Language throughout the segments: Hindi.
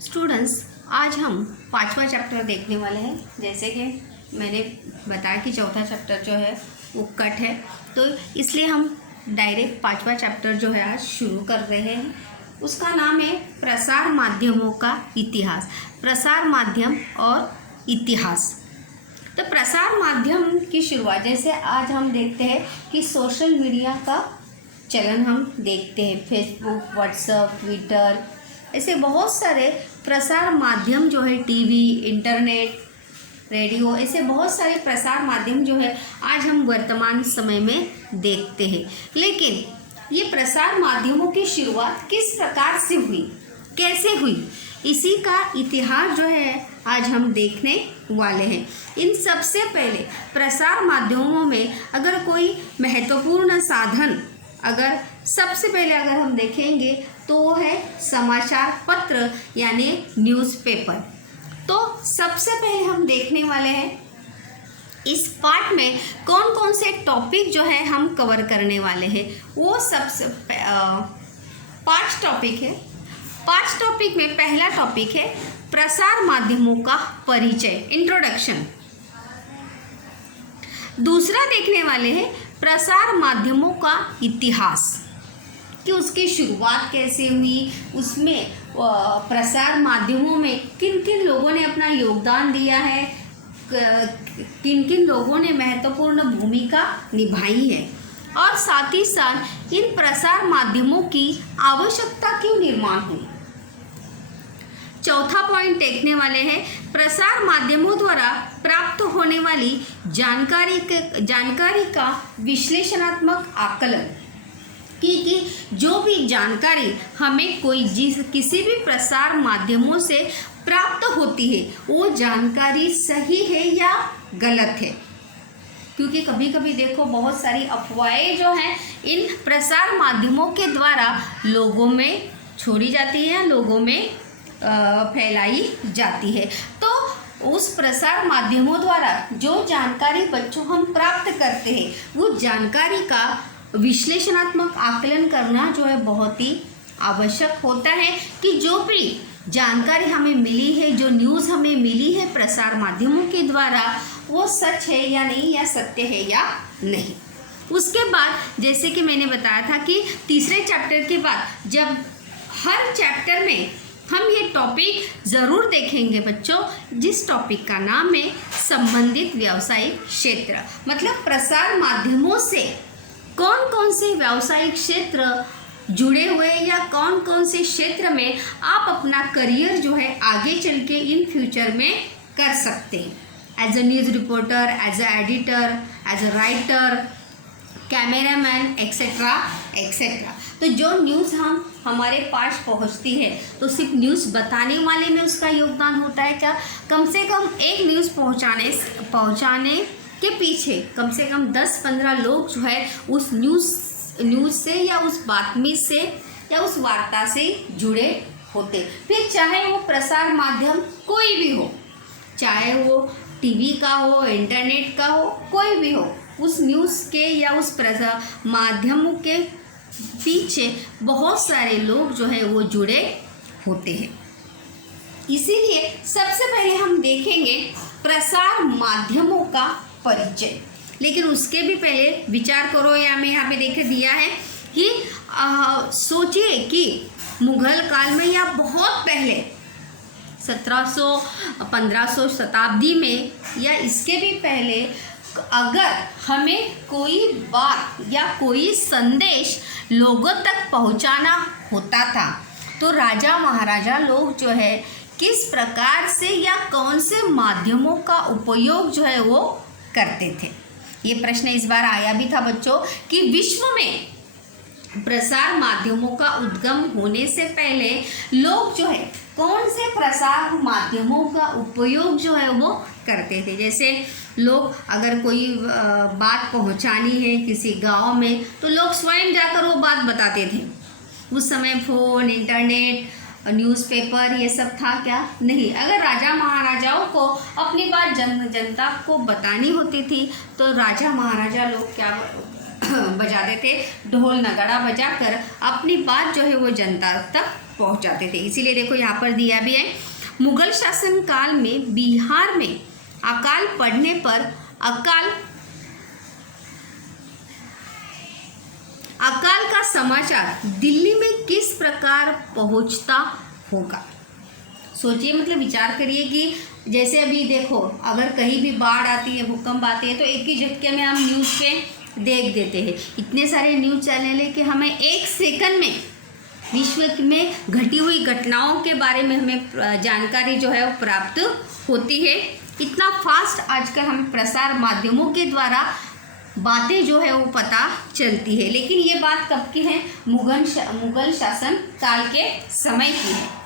स्टूडेंट्स, आज हम पांचवा चैप्टर देखने वाले हैं। जैसे कि मैंने बताया कि चौथा चैप्टर जो है वो कट है, तो इसलिए हम डायरेक्ट पांचवा चैप्टर जो है आज शुरू कर रहे हैं। उसका नाम है प्रसार माध्यमों का इतिहास। प्रसार माध्यम और इतिहास। तो प्रसार माध्यम की शुरुआत, जैसे आज हम देखते हैं कि सोशल मीडिया का चलन हम देखते हैं। फेसबुक, व्हाट्सएप, ट्विटर, ऐसे बहुत सारे प्रसार माध्यम जो है, टीवी, इंटरनेट, रेडियो, ऐसे बहुत सारे प्रसार माध्यम जो है आज हम वर्तमान समय में देखते हैं। लेकिन ये प्रसार माध्यमों की शुरुआत किस प्रकार से हुई, कैसे हुई, इसी का इतिहास जो है आज हम देखने वाले हैं। इन सबसे पहले प्रसार माध्यमों में अगर कोई महत्वपूर्ण साधन, अगर सबसे पहले अगर हम देखेंगे तो वो है समाचार पत्र यानी न्यूज़पेपर। तो सबसे पहले हम देखने वाले हैं इस पार्ट में कौन कौन से टॉपिक जो है हम कवर करने वाले हैं। वो सबसे 5 टॉपिक है। 5 टॉपिक में पहला टॉपिक है प्रसार माध्यमों का परिचय, इंट्रोडक्शन। दूसरा देखने वाले हैं प्रसार माध्यमों का इतिहास, कि उसकी शुरुआत कैसे हुई, उसमें प्रसार माध्यमों में किन किन लोगों ने अपना योगदान दिया है, किन किन लोगों ने महत्वपूर्ण भूमिका निभाई है, और साथ ही साथ इन प्रसार माध्यमों की आवश्यकता क्यों निर्माण हुई। चौथा पॉइंट देखने वाले हैं प्रसार माध्यमों द्वारा प्राप्त होने वाली जानकारी का विश्लेषणात्मक आकलन, कि जो भी जानकारी हमें किसी भी प्रसार माध्यमों से प्राप्त होती है वो जानकारी सही है या गलत है। क्योंकि कभी कभी देखो बहुत सारी अफवाहें जो हैं इन प्रसार माध्यमों के द्वारा लोगों में छोड़ी जाती है, लोगों में फैलाई जाती है। तो उस प्रसार माध्यमों द्वारा जो जानकारी बच्चों हम प्राप्त करते हैं वो जानकारी का विश्लेषणात्मक आकलन करना जो है बहुत ही आवश्यक होता है, कि जो भी जानकारी हमें मिली है, जो न्यूज़ हमें मिली है प्रसार माध्यमों के द्वारा, वो सच है या नहीं, या सत्य है या नहीं। उसके बाद जैसे कि मैंने बताया था कि तीसरे चैप्टर के बाद जब हर चैप्टर में हम ये टॉपिक ज़रूर देखेंगे बच्चों, जिस टॉपिक का नाम है संबंधित व्यावसायिक क्षेत्र। मतलब प्रसार माध्यमों से कौन कौन से व्यावसायिक क्षेत्र जुड़े हुए, या कौन कौन से क्षेत्र में आप अपना करियर जो है आगे चल के इन फ्यूचर में कर सकते हैं। As a news reporter, as a editor, as a writer, cameraman, etcetera etcetera. तो जो न्यूज़ हमारे पास पहुंचती है तो सिर्फ न्यूज़ बताने वाले में उसका योगदान होता है क्या? कम से कम एक न्यूज़ पहुंचाने के पीछे कम से कम 10-15 लोग जो है उस न्यूज़ से या उस बातमी से या उस वार्ता से जुड़े होते। फिर चाहे वो प्रसार माध्यम कोई भी हो, चाहे वो टीवी का हो, इंटरनेट का हो, कोई भी हो, उस न्यूज़ के या उस प्रसार माध्यमों के पीछे बहुत सारे लोग जो है वो जुड़े होते हैं। इसीलिए सबसे पहले हम देखेंगे प्रसार माध्यमों का परिचय। लेकिन उसके भी पहले विचार करो, या मैं यहाँ पे देख दिया है कि सोचिए कि मुगल काल में या बहुत पहले 1700-1500 शताब्दी में या इसके भी पहले अगर हमें कोई बात या कोई संदेश लोगों तक पहुंचाना होता था तो राजा महाराजा लोग जो है किस प्रकार से या कौन से माध्यमों का उपयोग जो है वो करते थे। ये प्रश्न इस बार आया भी था बच्चों कि विश्व में प्रसार माध्यमों का उद्गम होने से पहले लोग जो है कौन से प्रसार माध्यमों का उपयोग जो है वो करते थे। जैसे लोग अगर कोई बात पहुंचानी है किसी गांव में तो लोग स्वयं जाकर वो बात बताते थे। उस समय फ़ोन, इंटरनेट, न्यूज़पेपर ये सब था क्या? नहीं। अगर राजा महाराजाओं को अपनी बात जनता को बतानी होती थी तो राजा महाराजा लोग क्या बजाते थे, ढोल नगाड़ा बजाकर अपनी बात जो है वो जनता तक पहुंचाते थे। इसीलिए देखो यहाँ पर दिया भी है, मुगल शासन काल में बिहार में अकाल पड़ने पर अकाल का समाचार दिल्ली में किस प्रकार पहुंचता होगा। सोचिए, मतलब विचार करिए कि जैसे अभी देखो, अगर कहीं भी बाढ़ आती है, भूकंप आते हैं, तो एक ही झटके में हम न्यूज़ पे देख देते हैं। इतने सारे न्यूज़ चैनल है कि हमें एक सेकंड में विश्व में घटी हुई घटनाओं के बारे में हमें जानकारी जो है वो प्राप्त होती है। इतना फास्ट आजकल हमें प्रसार माध्यमों के द्वारा बातें जो है वो पता चलती है। लेकिन ये बात कब की है? मुगल शासन काल के समय की है।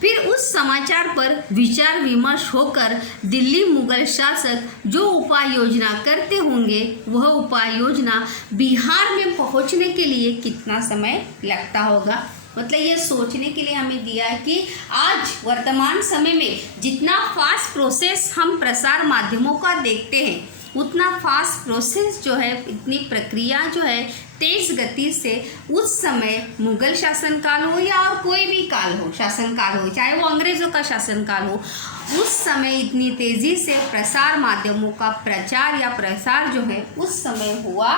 फिर उस समाचार पर विचार विमर्श होकर दिल्ली मुगल शासक जो उपाय योजना करते होंगे, वह उपाय योजना बिहार में पहुंचने के लिए कितना समय लगता होगा। मतलब ये सोचने के लिए हमें दिया है कि आज वर्तमान समय में जितना फास्ट प्रोसेस हम प्रसार माध्यमों का देखते हैं, उतना फास्ट प्रोसेस जो है, इतनी प्रक्रिया जो है तेज गति से उस समय मुगल शासनकाल हो या और कोई भी काल हो, शासनकाल हो, चाहे वो अंग्रेज़ों का शासनकाल हो, उस समय इतनी तेज़ी से प्रसार माध्यमों का प्रचार या प्रसार जो है उस समय हुआ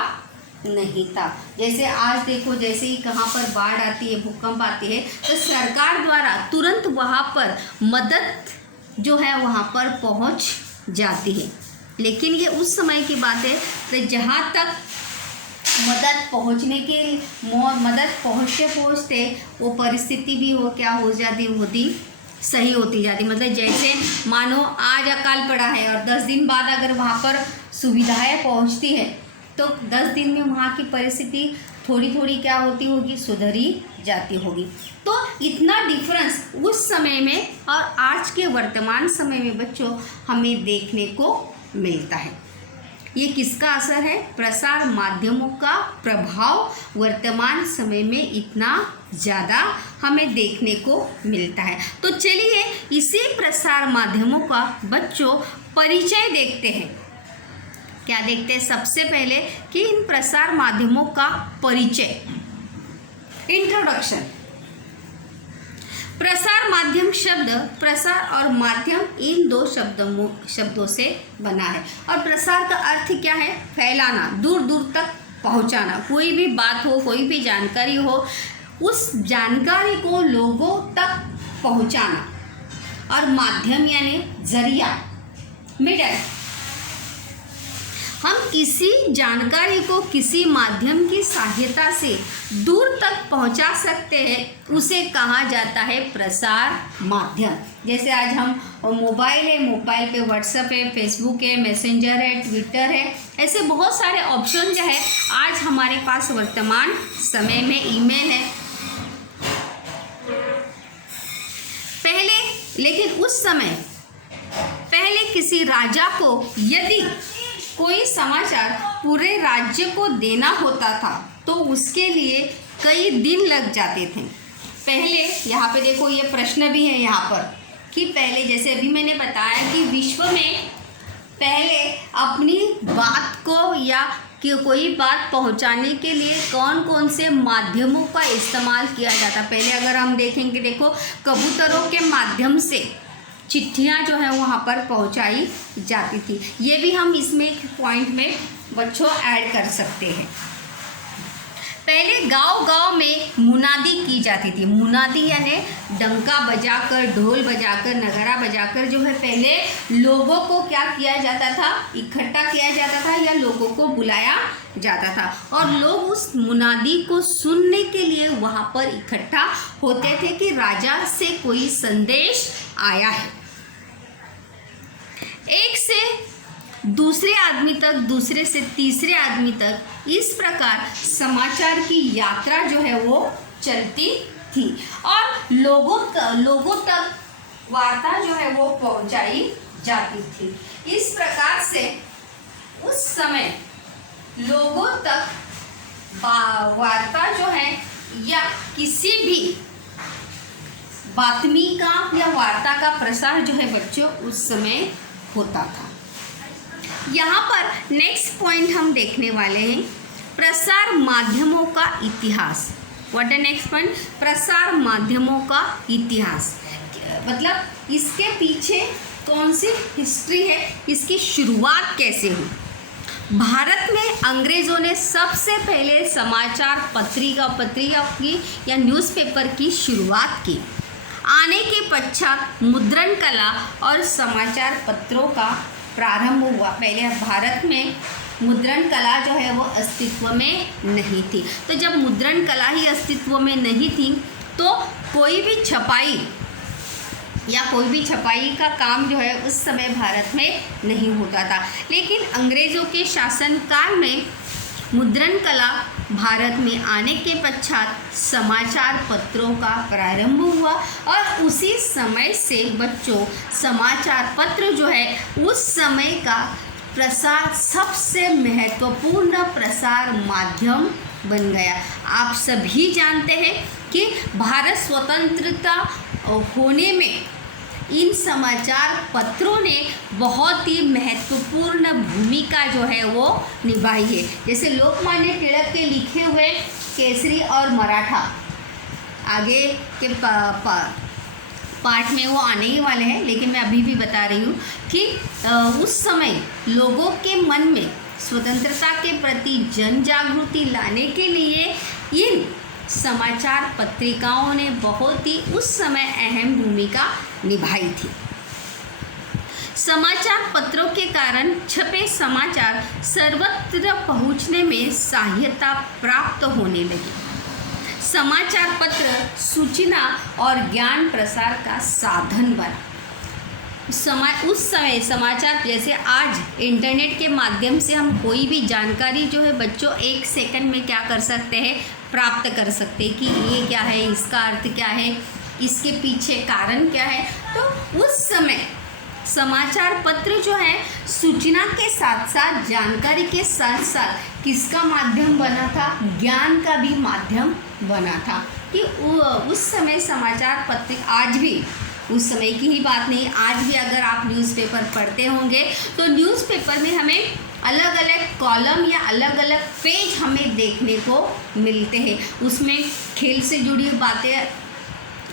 नहीं था। जैसे आज देखो, जैसे ही कहाँ पर बाढ़ आती है, भूकंप आती है, तो सरकार द्वारा तुरंत वहाँ पर मदद जो है वहाँ पर पहुँच जाती है। लेकिन ये उस समय की बात है, तो जहाँ तक मदद पहुँचते पहुँचते वो परिस्थिति भी वो क्या हो जाती होती, सही होती जाती। मतलब जैसे मानो आज अकाल पड़ा है और 10 दिन बाद अगर वहाँ पर सुविधाएं पहुँचती है, तो 10 दिन में वहाँ की परिस्थिति थोड़ी थोड़ी क्या होती होगी, सुधरी जाती होगी। तो इतना डिफरेंस उस समय में और आज के वर्तमान समय में बच्चों हमें देखने को मिलता है। ये किसका असर है? प्रसार माध्यमों का प्रभाव वर्तमान समय में इतना ज़्यादा हमें देखने को मिलता है। तो चलिए इसी प्रसार माध्यमों का बच्चों परिचय देखते हैं। क्या देखते हैं? सबसे पहले कि इन प्रसार माध्यमों का परिचय, इंट्रोडक्शन। प्रसार माध्यम शब्द प्रसार और माध्यम इन दो शब्दों से बना है। और प्रसार का अर्थ क्या है? फैलाना, दूर दूर तक पहुंचाना। कोई भी बात हो, कोई भी जानकारी हो, उस जानकारी को लोगों तक पहुंचाना। और माध्यम यानी जरिया, मीडिया। हम किसी जानकारी को किसी माध्यम की सहायता से दूर तक पहुंचा सकते हैं, उसे कहा जाता है प्रसार माध्यम। जैसे आज हम मोबाइल है, मोबाइल पे व्हाट्सएप है, फेसबुक है, मैसेंजर है, ट्विटर है, ऐसे बहुत सारे ऑप्शन जो है आज हमारे पास वर्तमान समय में, ईमेल है। लेकिन उस समय पहले किसी राजा को यदि कोई समाचार पूरे राज्य को देना होता था तो उसके लिए कई दिन लग जाते थे। पहले यहाँ पे देखो, ये प्रश्न भी है यहाँ पर कि पहले, जैसे अभी मैंने बताया कि विश्व में पहले अपनी बात को या कि कोई बात पहुँचाने के लिए कौन कौन से माध्यमों का इस्तेमाल किया जाता। पहले अगर हम देखेंगे, देखो कबूतरों के माध्यम से चिट्ठियाँ जो है वहाँ पर पहुँचाई जाती थी। ये भी हम इसमें एक पॉइंट में बच्चों ऐड कर सकते हैं। पहले गांव-गांव में मुनादी की जाती थी। मुनादी यानी डंका बजाकर, ढोल बजाकर, नगाड़ा बजाकर जो है पहले लोगों को क्या किया जाता था, इकट्ठा किया जाता था या लोगों को बुलाया जाता था। और लोग उस मुनादी को सुनने के लिए वहाँ पर इकट्ठा होते थे कि राजा से कोई संदेश आया है। एक से दूसरे आदमी तक, दूसरे से तीसरे आदमी तक, इस प्रकार समाचार की यात्रा जो है वो चलती थी और लोगों तक वार्ता जो है वो पहुंचाई जाती थी। इस प्रकार से उस समय लोगों तक वार्ता जो है या किसी भी बातमी का या वार्ता का प्रसार जो है बच्चों उस समय होता था। यहाँ पर नेक्स्ट पॉइंट हम देखने वाले हैं प्रसार माध्यमों का इतिहास। व्हाट है नेक्स्ट पॉइंट? प्रसार माध्यमों का इतिहास, मतलब इसके पीछे कौन सी हिस्ट्री है, इसकी शुरुआत कैसे हुई। भारत में अंग्रेज़ों ने सबसे पहले समाचार पत्रिका की या न्यूज़पेपर की शुरुआत की। आने के पश्चात मुद्रण कला और समाचार पत्रों का प्रारंभ हुआ। पहले भारत में मुद्रण कला जो है वो अस्तित्व में नहीं थी। तो जब मुद्रण कला ही अस्तित्व में नहीं थी तो कोई भी छपाई का काम जो है उस समय भारत में नहीं होता था। लेकिन अंग्रेज़ों के शासनकाल में मुद्रण कला भारत में आने के पश्चात समाचार पत्रों का प्रारंभ हुआ और उसी समय से बच्चों समाचार पत्र जो है उस समय का प्रसार सबसे महत्वपूर्ण प्रसार माध्यम बन गया। आप सभी जानते हैं कि भारत स्वतंत्रता होने में इन समाचार पत्रों ने बहुत ही महत्वपूर्ण भूमिका जो है वो निभाई है। जैसे लोकमान्य तिलक के लिखे हुए केसरी और मराठा, आगे के पार्ट में वो आने ही वाले हैं, लेकिन मैं अभी भी बता रही हूँ कि उस समय लोगों के मन में स्वतंत्रता के प्रति जन जागृति लाने के लिए इन समाचार पत्रिकाओं ने बहुत ही उस समय अहम भूमिका निभाई थी। समाचार पत्रों के कारण छपे समाचार सर्वत्र पहुंचने में सहायता प्राप्त होने लगी। समाचार पत्र सूचना और ज्ञान प्रसार का साधन बना। उस समय समाचार, जैसे आज इंटरनेट के माध्यम से हम कोई भी जानकारी जो है बच्चों 1 सेकंड में क्या कर सकते हैं, प्राप्त कर सकते हैं कि ये क्या है, इसका अर्थ क्या है, इसके पीछे कारण क्या है। तो उस समय समाचार पत्र जो है सूचना के साथ साथ, जानकारी के साथ साथ किसका माध्यम बना था, ज्ञान का भी माध्यम बना था। कि उस समय समाचार पत्र, आज भी उस समय की ही बात नहीं, आज भी अगर आप न्यूज़पेपर पढ़ते होंगे तो न्यूज़पेपर में हमें अलग अलग कॉलम या अलग अलग पेज हमें देखने को मिलते हैं। उसमें खेल से जुड़ी बातें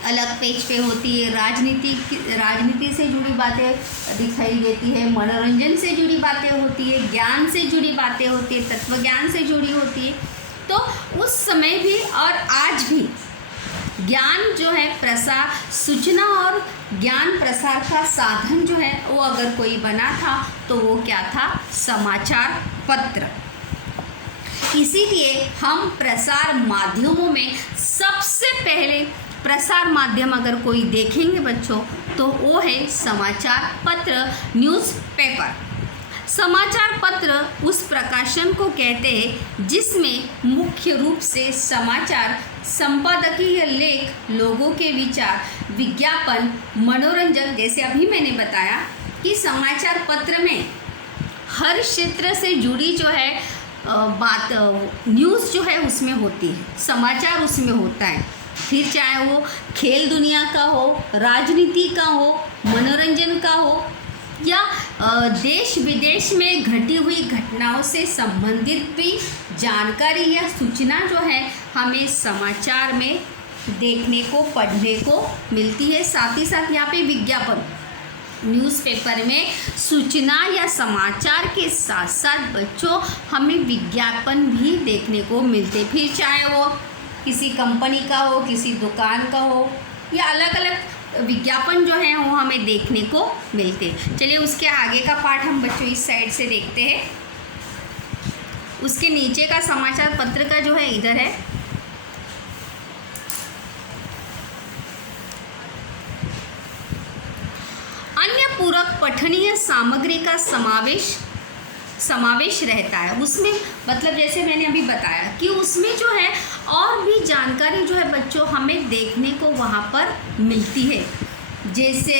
अलग पेज पे होती है, राजनीति से जुड़ी बातें दिखाई देती है, मनोरंजन से जुड़ी बातें होती है, ज्ञान से जुड़ी बातें होती है, तत्व ज्ञान से जुड़ी होती है। तो उस समय भी और आज भी ज्ञान जो है प्रसार, सूचना और ज्ञान प्रसार का साधन जो है वो अगर कोई बना था तो वो क्या था, समाचार पत्र। इसीलिए हम प्रसार माध्यमों में सबसे पहले प्रसार माध्यम अगर कोई देखेंगे बच्चों तो वो है समाचार पत्र, न्यूज़पेपर। समाचार पत्र उस प्रकाशन को कहते हैं जिसमें मुख्य रूप से समाचार, संपादकीय लेख, लोगों के विचार, विज्ञापन, मनोरंजन, जैसे अभी मैंने बताया कि समाचार पत्र में हर क्षेत्र से जुड़ी जो है बात, न्यूज़ जो है उसमें होती है, समाचार उसमें होता है। फिर चाहे वो खेल दुनिया का हो, राजनीति का हो, मनोरंजन का हो या देश विदेश में घटी हुई घटनाओं से संबंधित भी जानकारी या सूचना जो है हमें समाचार में देखने को, पढ़ने को मिलती है। साथ ही साथ यहाँ पे विज्ञापन, न्यूज़पेपर में सूचना या समाचार के साथ साथ बच्चों हमें विज्ञापन भी देखने को मिलते, फिर चाहे वो किसी कंपनी का हो, किसी दुकान का हो, या अलग अलग विज्ञापन जो है वो हमें देखने को मिलते। चलिए उसके आगे का पार्ट हम बच्चों इस साइड से देखते हैं। उसके नीचे का समाचार पत्र का जो है इधर है। अन्य पूरक पठनीय सामग्री का समावेश रहता है। उसमें मतलब जैसे मैंने अभी बताया कि उसमें जो है और भी जानकारी जो है बच्चों हमें देखने को वहाँ पर मिलती है। जैसे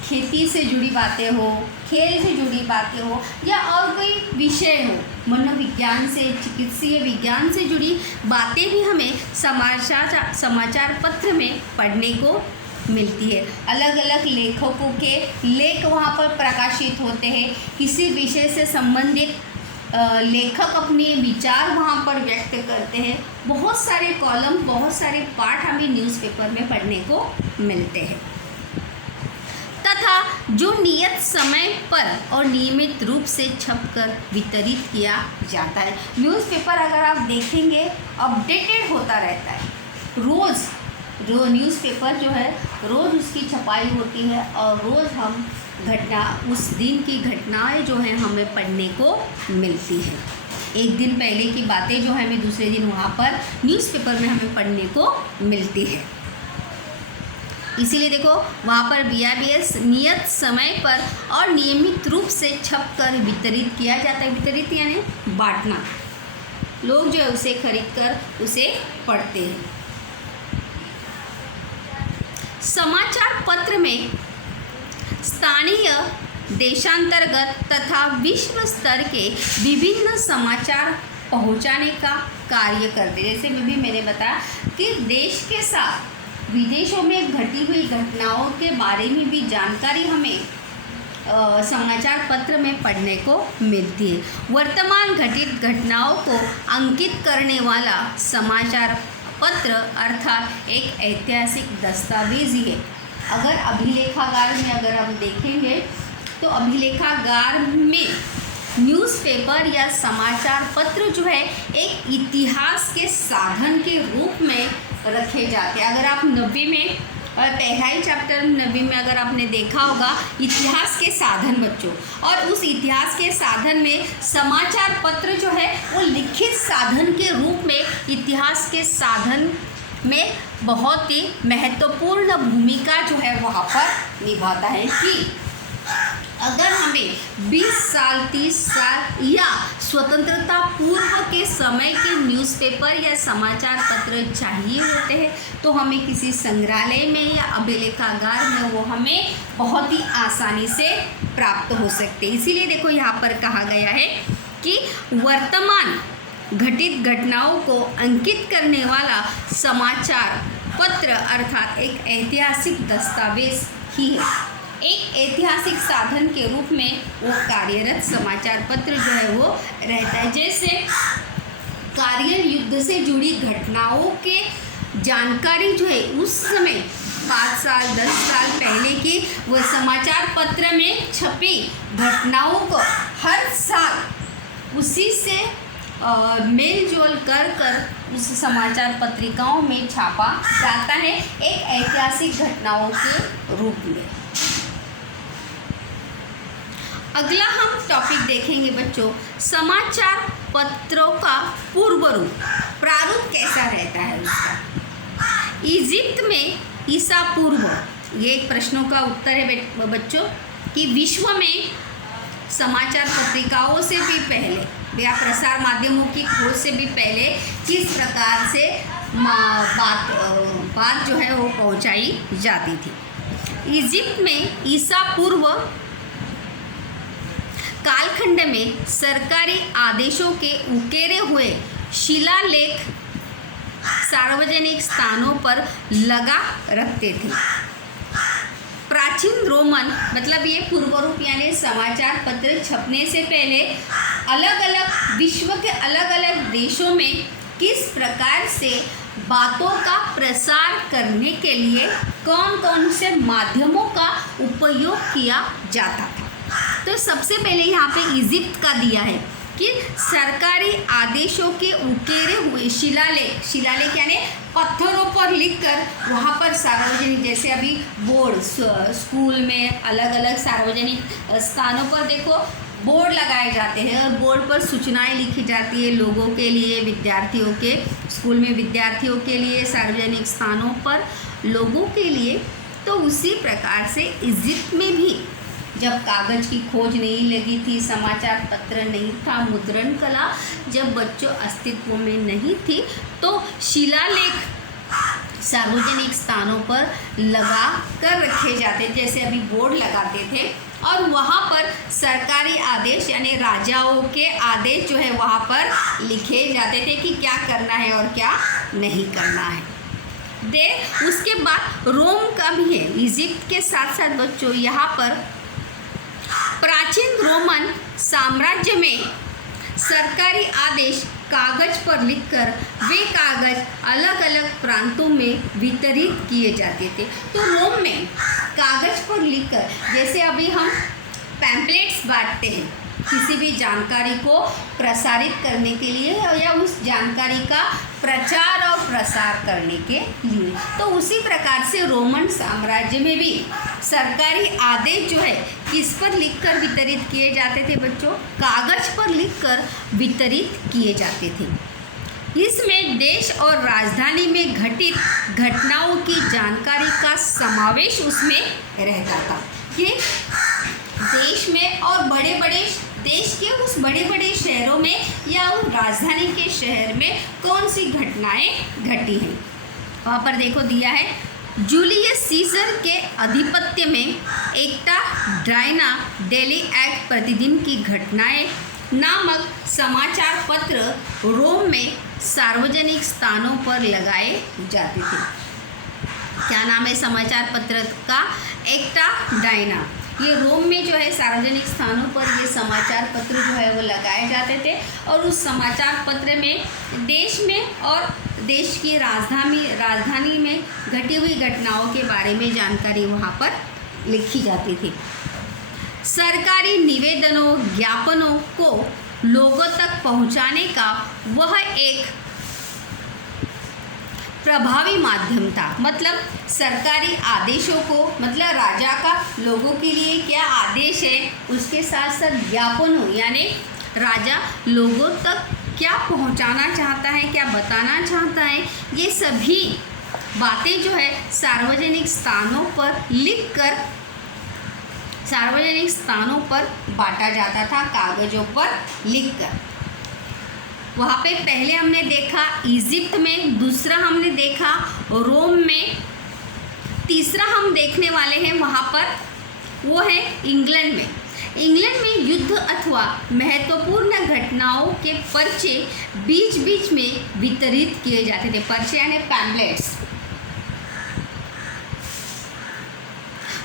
खेती से जुड़ी बातें हो, खेल से जुड़ी बातें हो या और कोई विषय हो, मनोविज्ञान से, चिकित्सीय विज्ञान से जुड़ी बातें भी हमें समाचार पत्र में पढ़ने को मिलती है। अलग अलग लेखकों के लेख वहाँ पर प्रकाशित होते हैं। किसी विषय से संबंधित लेखक अपने विचार वहाँ पर व्यक्त करते हैं। बहुत सारे कॉलम, बहुत सारे पाठ हमें न्यूज़पेपर में पढ़ने को मिलते हैं तथा जो नियत समय पर और नियमित रूप से छपकर वितरित किया जाता है। न्यूज़पेपर अगर आप देखेंगे अपडेटेड होता रहता है। रोज़ जो न्यूज़पेपर जो है रोज़ उसकी छपाई होती है और रोज़ हम उस दिन की घटनाएं जो हैं हमें पढ़ने को मिलती हैं। एक दिन पहले की बातें जो है हमें दूसरे दिन वहाँ पर न्यूज़पेपर में हमें पढ़ने को मिलती है। इसीलिए देखो वहाँ पर BIBS नियत समय पर और नियमित रूप से छपकर वितरित किया जाता है। वितरित यानी बांटना, लोग जो है उसे खरीद कर उसे पढ़ते हैं। समाचार पत्र में स्थानीय, देशांतर्गत तथा विश्व स्तर के विभिन्न समाचार पहुंचाने का कार्य करते। जैसे भी मैंने बताया कि देश के साथ विदेशों में घटी हुई घटनाओं के बारे में भी जानकारी हमें समाचार पत्र में पढ़ने को मिलती है। वर्तमान घटित घटनाओं को अंकित करने वाला समाचार पत्र अर्थात एक ऐतिहासिक दस्तावेज ही है। अगर अभिलेखागार में अगर हम देखेंगे तो अभिलेखागार में न्यूज़पेपर या समाचार पत्र जो है एक इतिहास के साधन के रूप में रखे जाते हैं। अगर आप 90 में पहला ही चैप्टर 90 में अगर आपने देखा होगा इतिहास के साधन बच्चों, और उस इतिहास के साधन में समाचार पत्र जो है वो लिखित साधन के रूप में इतिहास के साधन में बहुत ही महत्वपूर्ण भूमिका जो है वहाँ पर निभाता है। कि अगर हमें 20 साल 30 साल या स्वतंत्रता पूर्व के समय के न्यूज़पेपर या समाचार पत्र चाहिए होते हैं तो हमें किसी संग्रहालय में या अभिलेखागार में वो हमें बहुत ही आसानी से प्राप्त हो सकते हैं। इसीलिए देखो यहाँ पर कहा गया है कि वर्तमान घटित घटनाओं को अंकित करने वाला समाचार पत्र अर्थात एक ऐतिहासिक दस्तावेज ही है। एक ऐतिहासिक साधन के रूप में वो कार्यरत समाचार पत्र जो है वो रहता है। जैसे कारगिल युद्ध से जुड़ी घटनाओं के जानकारी जो है उस समय 5 साल 10 साल पहले की वो समाचार पत्र में छपी घटनाओं को हर साल उसी से मेल जोल कर उस समाचार पत्रिकाओं में छापा जाता है एक ऐतिहासिक घटनाओं के रूप में। अगला हम टॉपिक देखेंगे बच्चों, समाचार पत्रों का पूर्व रूप, प्रारूप कैसा रहता है उसका। इजिप्ट में ईसा पूर्व, ये एक प्रश्नों का उत्तर है बच्चों कि विश्व में समाचार पत्रिकाओं से भी पहले या प्रसार माध्यमों की खोज से भी पहले किस प्रकार से बात जो है वो पहुंचाई जाती थी। इजिप्ट में ईसा पूर्व कालखंड में सरकारी आदेशों के उकेरे हुए शिलालेख सार्वजनिक स्थानों पर लगा रखते थे। प्राचीन रोमन मतलब ये पूर्व रूप यानी समाचार पत्र छपने से पहले अलग अलग विश्व के अलग अलग देशों में किस प्रकार से बातों का प्रसार करने के लिए कौन कौन से माध्यमों का उपयोग किया जाता था। तो सबसे पहले यहाँ पे इजिप्ट का दिया है कि सरकारी आदेशों के उकेरे हुए शिलालेख यानी पत्थरों पर लिखकर वहाँ पर सार्वजनिक, जैसे अभी बोर्ड स्कूल में अलग अलग सार्वजनिक स्थानों पर देखो बोर्ड लगाए जाते हैं और बोर्ड पर सूचनाएं लिखी जाती है लोगों के लिए, विद्यार्थियों के, स्कूल में विद्यार्थियों के लिए, सार्वजनिक स्थानों पर लोगों के लिए। तो उसी प्रकार से इजिप्ट में भी जब कागज़ की खोज नहीं लगी थी, समाचार पत्र नहीं था, मुद्रण कला जब बच्चों अस्तित्व में नहीं थी, तो शिलालेख सार्वजनिक स्थानों पर लगा कर रखे जाते, जैसे अभी बोर्ड लगाते थे और वहाँ पर सरकारी आदेश यानी राजाओं के आदेश जो है वहाँ पर लिखे जाते थे कि क्या करना है और क्या नहीं करना है। उसके बाद रोम का भी है। इजिप्ट के साथ साथ बच्चों यहाँ पर प्राचीन रोमन साम्राज्य में सरकारी आदेश कागज पर लिखकर वे कागज अलग अलग प्रांतों में वितरित किए जाते थे। तो रोम में कागज पर लिखकर, जैसे अभी हम पैम्पलेट्स बांटते हैं किसी भी जानकारी को प्रसारित करने के लिए या उस जानकारी का प्रचार और प्रसार करने के लिए, तो उसी प्रकार से रोमन साम्राज्य में भी सरकारी आदेश जो है किस पर लिखकर वितरित किए जाते थे बच्चों? कागज पर लिखकर वितरित किए जाते थे। इसमें देश और राजधानी में घटित घटनाओं की जानकारी का समावेश उसमें रहता था। ये देश में और बड़े बड़े देश के उस बड़े बड़े शहरों में या उस राजधानी के शहर में कौन सी घटनाएं घटी हैं, वहाँ पर देखो दिया है। जूलियस सीजर के आधिपत्य में एक्टा डायना डेली एक्ट प्रतिदिन की घटनाएं नामक समाचार पत्र रोम में सार्वजनिक स्थानों पर लगाए जाते थे। क्या नाम है समाचार पत्र का? एक्टा डायना। ये रोम में जो है सार्वजनिक स्थानों पर ये समाचार पत्र जो है वो लगाए जाते थे और उस समाचार पत्र में देश में और देश की राजधानी में घटी हुई घटनाओं के बारे में जानकारी वहाँ पर लिखी जाती थी। सरकारी निवेदनों ज्ञापनों को लोगों तक पहुँचाने का वह एक प्रभावी माध्यम था। मतलब सरकारी आदेशों को, मतलब राजा का लोगों के लिए क्या आदेश है, उसके साथ साथ ज्ञापनों यानी राजा लोगों तक क्या पहुंचाना चाहता है, क्या बताना चाहता है, ये सभी बातें जो है सार्वजनिक स्थानों पर लिखकर सार्वजनिक स्थानों पर बांटा जाता था, कागजों पर लिखकर। वहाँ पे पहले हमने देखा इजिप्ट में, दूसरा हमने देखा रोम में, तीसरा हम देखने वाले हैं वहाँ पर वो है इंग्लैंड में। इंग्लैंड में युद्ध अथवा महत्वपूर्ण घटनाओं के पर्चे बीच बीच में वितरित किए जाते थे। पर्चे यानी पैम्पलेट्स।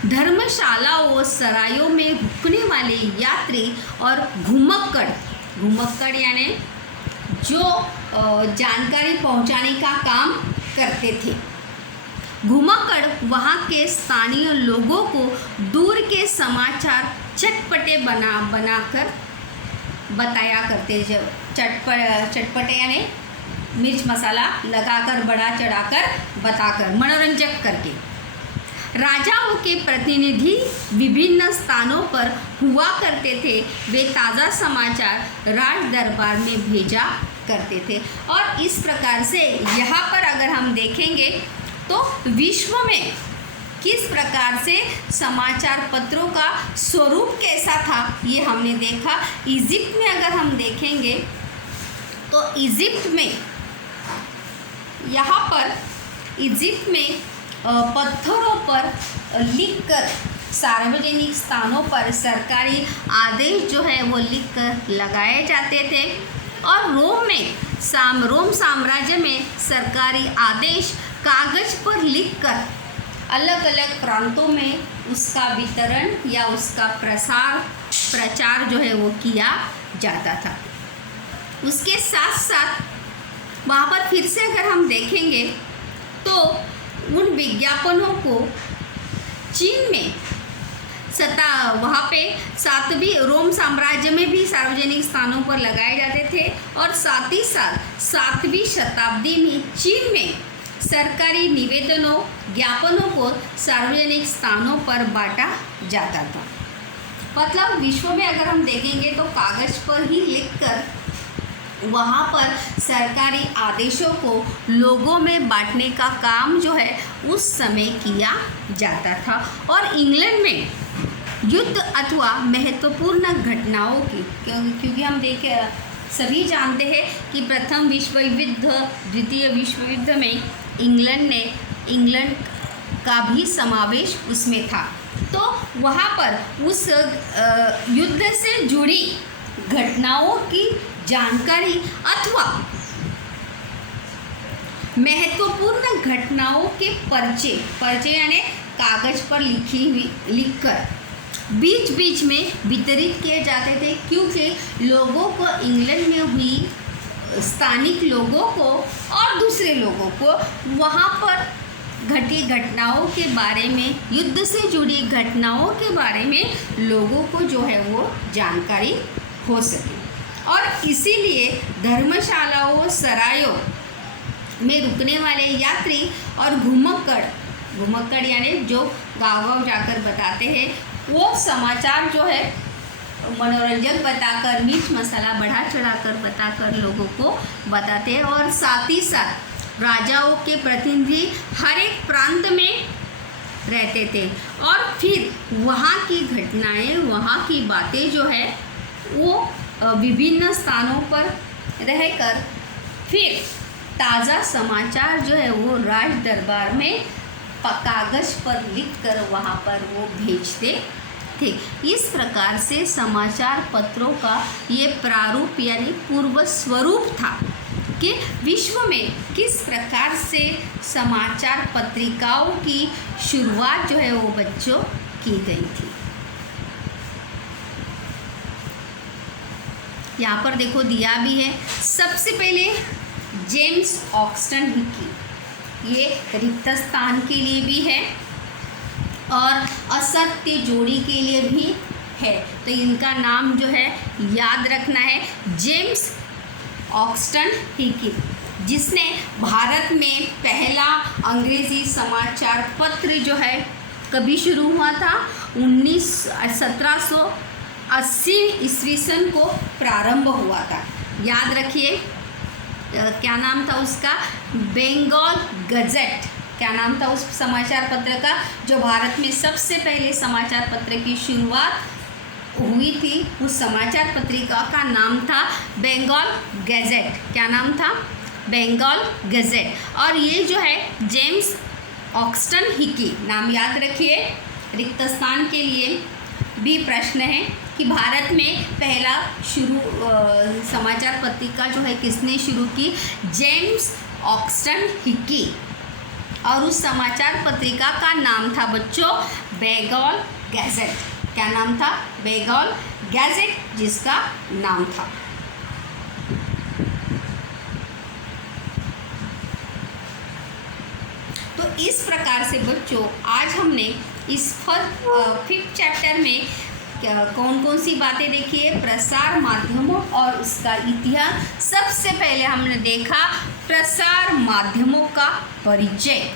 धर्मशालाओं सरायों में रुकने वाले यात्री और घुमक्कड़ यानी जो जानकारी पहुंचाने का काम करते थे। घुमक्कड़ वहाँ के स्थानीय लोगों को दूर के समाचार चटपटे बनाकर बताया करते। चटपटे यानी मिर्च मसाला लगाकर, बड़ा चढ़ाकर, बताकर, मनोरंजक करके। राजाओं के प्रतिनिधि विभिन्न स्थानों पर हुआ करते थे। वे ताज़ा समाचार राज दरबार में भेजा करते थे। और इस प्रकार से यहाँ पर अगर हम देखेंगे तो विश्व में किस प्रकार से समाचार पत्रों का स्वरूप कैसा था ये हमने देखा। इजिप्ट में अगर हम देखेंगे तो इजिप्ट में यहाँ पर इजिप्ट में पत्थरों पर लिखकर सार्वजनिक स्थानों पर सरकारी आदेश जो है वो लिखकर लगाए जाते थे। और रोम में रोम साम्राज्य में सरकारी आदेश कागज पर लिखकर अलग अलग प्रांतों में उसका वितरण या उसका प्रचार जो है वो किया जाता था। उसके साथ साथ वहाँ पर फिर से अगर हम देखेंगे तो उन विज्ञापनों को चीन में वहाँ पे सातवीं रोम साम्राज्य में भी सार्वजनिक स्थानों पर लगाए जाते थे। और साथ ही साथ 7वीं शताब्दी में चीन में सरकारी निवेदनों ज्ञापनों को सार्वजनिक स्थानों पर बांटा जाता था। मतलब विश्व में अगर हम देखेंगे तो कागज पर ही लिखकर वहाँ पर सरकारी आदेशों को लोगों में बांटने का काम जो है उस समय किया जाता था। और इंग्लैंड में युद्ध अथवा महत्वपूर्ण घटनाओं की, क्योंकि हम सभी जानते हैं कि प्रथम विश्व युद्ध, द्वितीय विश्व युद्ध में इंग्लैंड का भी समावेश उसमें था। तो वहाँ पर उस युद्ध से जुड़ी घटनाओं की जानकारी अथवा महत्वपूर्ण घटनाओं के पर्चे यानी कागज पर लिखकर बीच बीच में वितरित किए जाते थे, क्योंकि लोगों को इंग्लैंड में हुई स्थानिक लोगों को और दूसरे लोगों को वहाँ पर घटी घटनाओं के बारे में, युद्ध से जुड़ी घटनाओं के बारे में लोगों को जो है वो जानकारी हो सके। और इसीलिए धर्मशालाओं, सरायों में रुकने वाले यात्री और घुमक्कड़ यानी जो गाँव जाकर बताते हैं, वो समाचार जो है मनोरंजक बताकर, मिर्च मसाला बढ़ा चढ़ाकर बताकर लोगों को बताते हैं। और साथ ही साथ राजाओं के प्रतिनिधि हर एक प्रांत में रहते थे और फिर वहाँ की घटनाएं, वहाँ की बातें जो है वो विभिन्न स्थानों पर रहकर फिर ताज़ा समाचार जो है वो राज दरबार में कागज पर लिखकर वहाँ पर वो भेजते थे। इस प्रकार से समाचार पत्रों का ये प्रारूप यानी पूर्व स्वरूप था कि विश्व में किस प्रकार से समाचार पत्रिकाओं की शुरुआत जो है वो बच्चों की गई थी। यहाँ पर देखो दिया भी है। सबसे पहले जेम्स ऑक्सटन हिक्की, ये रिक्त स्थान के लिए भी है और असत्य जोड़ी के लिए भी है, तो इनका नाम जो है याद रखना है, जेम्स ऑक्सटन हिक्की, जिसने भारत में पहला अंग्रेज़ी समाचार पत्र जो है कभी शुरू हुआ था 1780 ईस्वी सन को प्रारंभ हुआ था। याद रखिए क्या नाम था उसका, बंगाल गज़ेट। क्या नाम था उस समाचार पत्र का जो भारत में सबसे पहले समाचार पत्र की शुरुआत हुई थी? उस समाचार पत्रिका का नाम था बंगाल गज़ेट। क्या नाम था? बंगाल गज़ेट। और ये जो है जेम्स ऑक्सटन हिक्की, नाम याद रखिए। रिक्त स्थान के लिए भी प्रश्न है कि भारत में पहला समाचार पत्रिका जो है किसने शुरू की? James Augustus Hicky. और उस समाचार पत्रिका का नाम था बच्चों बंगाल गज़ेट। क्या नाम था? बंगाल गज़ेट, जिसका नाम था। तो इस प्रकार से बच्चों आज हमने इस 5th चैप्टर में कौन कौन सी बातें देखी है? प्रसार माध्यमों और उसका इतिहास। सबसे पहले हमने देखा प्रसार माध्यमों का परिचय,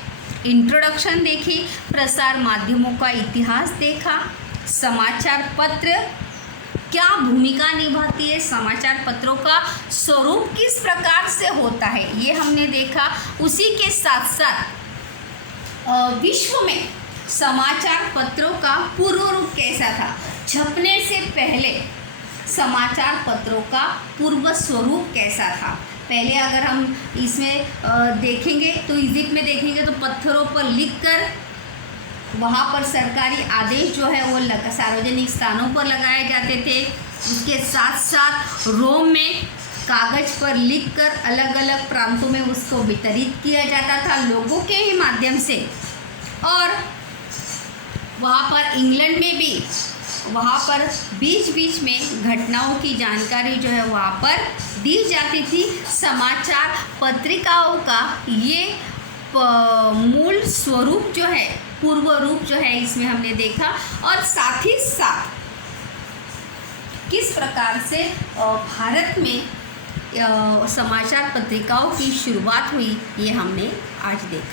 इंट्रोडक्शन देखी, प्रसार माध्यमों का इतिहास देखा, समाचार पत्र क्या भूमिका निभाती है, समाचार पत्रों का स्वरूप किस प्रकार से होता है, ये हमने देखा। उसी के साथ साथ विश्व में समाचार पत्रों का पूर्व रूप कैसा था, छपने से पहले समाचार पत्रों का पूर्व स्वरूप कैसा था। पहले अगर हम इसमें देखेंगे तो इजिप्ट में देखेंगे तो पत्थरों पर लिखकर वहाँ पर सरकारी आदेश जो है वो सार्वजनिक स्थानों पर लगाए जाते थे। उसके साथ साथ रोम में कागज़ पर लिखकर अलग अलग प्रांतों में उसको वितरित किया जाता था लोगों के ही माध्यम से। और वहाँ पर इंग्लैंड में भी वहाँ पर बीच बीच में घटनाओं की जानकारी जो है वहाँ पर दी जाती थी। समाचार पत्रिकाओं का ये मूल स्वरूप जो है, पूर्व रूप जो है, इसमें हमने देखा। और साथ ही साथ किस प्रकार से भारत में समाचार पत्रिकाओं की शुरुआत हुई, ये हमने आज देखा।